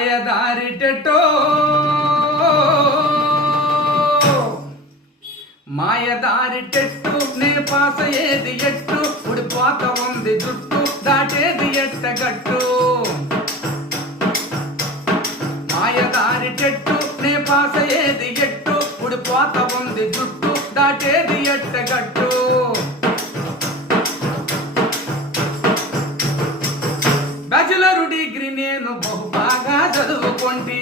మాయదారిటెట్టో మాయదారిటెట్టు నే పాస ఏది ఎట్టు ఉడిపోత ఉంది జుట్టు దాటేది ఎట్టగట్టు మాయదారిటెట్టు నే పాస ఏది ఎట్టు ఉడిపోత ఉంది జుట్టు దాటేది ఎట్టగట్టు బ్యాచిలర్ డిగ్రీ నేను బహు బాగా చదువుకోండి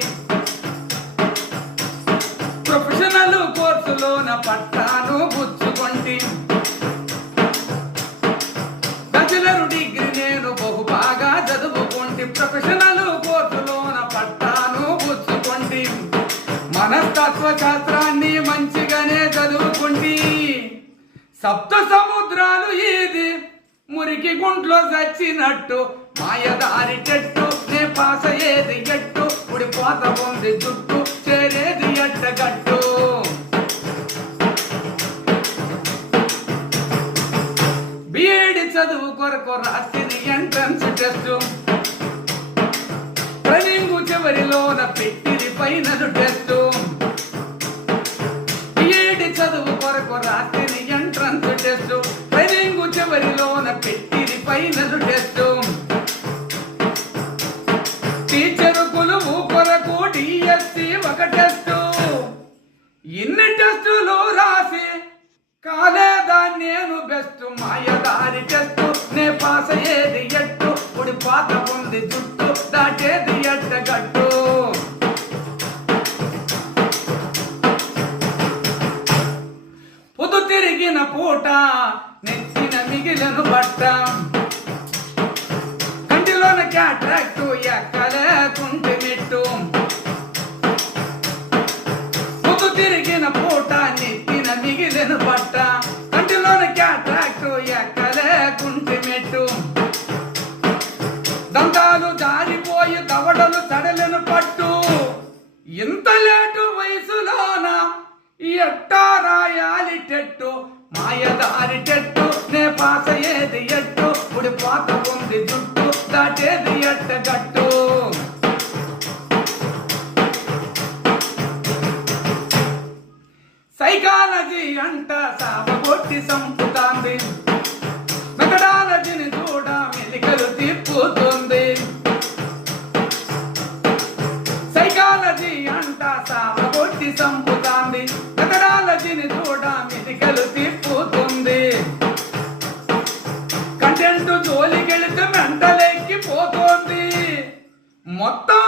ప్రొఫెషనల్ కోర్సులోన పట్టాను గుచ్చుకోండి బ్యాచిలర్ డిగ్రీ నేను బహు బాగా చదువుకోండి ప్రొఫెషనల్ కోర్సులోన పట్టాను గుచ్చుకోండి మనస్తత్వ శాస్త్రాన్ని మంచిగానే చదువుకోండి సప్త సముద్రాలు ఏది మురికి గుంట్లో చచ్చినట్టు మాయదారిటెట్టు నే పాస ఏది ఎట్టు ఉడిపోత ఉంది జుట్టు చేరేది ఎట్టగట్టు బిఎడ్ చదువు కొరకు రాసింది ఎంట్రన్స్ టెస్ట్ ట్రైనింగ్ చివరిలోన పెట్టిది ఫైనల్ టెస్ట్ బిఎడ్ చదువు కొరకు రాసింది ఎంట్రన్స్ టెస్ట్ ట్రైనింగ్ చివరిలోన పెట్టిది ఫైనల్ టెస్ట్ టీచరు కొలువు కొరకు డిఎస్సి ఒక టెస్ట్ ఇన్ని టెస్టులు రాసి కాలేదా నేను బెస్ట్ మాయదారి టెస్ట్ నే పాస ఏది ఎట్టు ఉడిపోత ఉంది జుట్టు దాటేది ఎట్టగట్టు పొద్దు తిరిగిన పూట నెత్తిన మిగిలిన బట్ట కంటిలోన క్యాట్రాక్ట్ ఎక్కలేకుంటే మెట్టు పొద్దు తిరిగిన పూట నెత్తిన మిగిలిన బట్ట కంటిలోన క్యాట్రాక్ట్ ఎక్కలేకుంటే మెట్టు దంతాలు జారిపోయి దవడలు సడలను పట్టు ఇంత లేటు వయసులోన ఎట్టా రాయాలి టెట్టు మాయదారి టెట్టు నే పాస ఏది ఎట్టు ఉడిపోత ఉంది జుట్టు దాటేది ఎట్టగట్టు సైకాలజీ అంట సావగొట్టి సంపుతాంది మెథడాలజీని చూడ మెలికలు తిప్పుతుంది సైకాలజీ అంట సావగొట్టి సంపుతాంది మెథడాలజీని చూడ మెలికలు తిప్పుతుంది కంటెంట్ జోలికెళితే మెంటలెక్కిపోతుంది మొత్తం